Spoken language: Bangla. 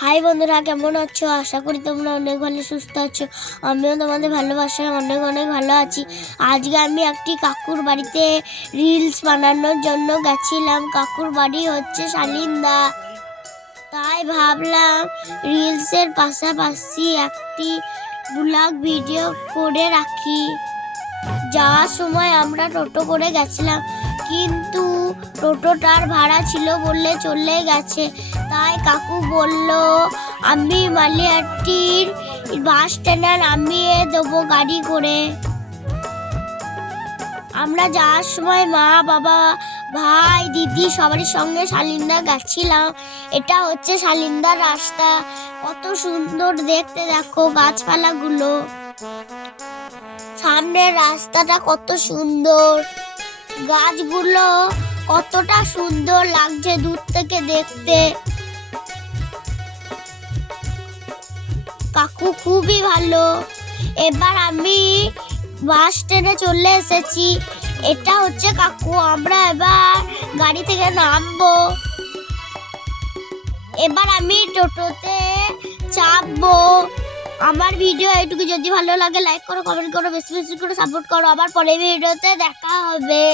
হাই বন্ধুরা, কেমন আছো? আশা করি তোমরা অনেক ভালো সুস্থ আছো। আমিও তোমাদের ভালোবাসায় অনেক অনেক ভালো আছি। আজকে আমি একটি কাকুর বাড়িতে রিলস বানানোর জন্য গেছিলাম। কাকুর বাড়ি হচ্ছে শালিন্দা, তাই ভাবলাম রিলসের পাশাপাশি একটি ব্লগ ভিডিও করে রাখি। যাওয়ার সময় আমরা টোটো করে গেছিলাম, কিন্তু টোটোটার ভাড়া ছিল বললে চলে গেছে। তাই কাকু বলল আমি মালিহাটির বাস স্ট্যান্ডে নামিয়ে দেবো গাড়ি করে। আমরা যাওয়ার সময় মা, বাবা, ভাই, দিদি সবারই সঙ্গে শালিন্দা গেছিলাম। এটা হচ্ছে শালিন্দার রাস্তা। কত সুন্দর দেখতে, দেখো গাছপালাগুলো। সামনের রাস্তাটা কত সুন্দর, গাছগুলো কতটা সুন্দর লাগছে দূর থেকে দেখতে। কাকু খুবই ভালো। এবার আমি বাস স্ট্যান্ডে চলে এসেছি। এটা হচ্ছে কাকু। আমরা এবার গাড়ি থেকে নামবো। এবার আমি টোটোতে চাপবো। আমার ভিডিও এইটুকু, যদি ভালো লাগে লাইক করো, কমেন্ট করো, বেশি বেশি করে সাপোর্ট করো। আবার পরের ভিডিওতে দেখা হবে।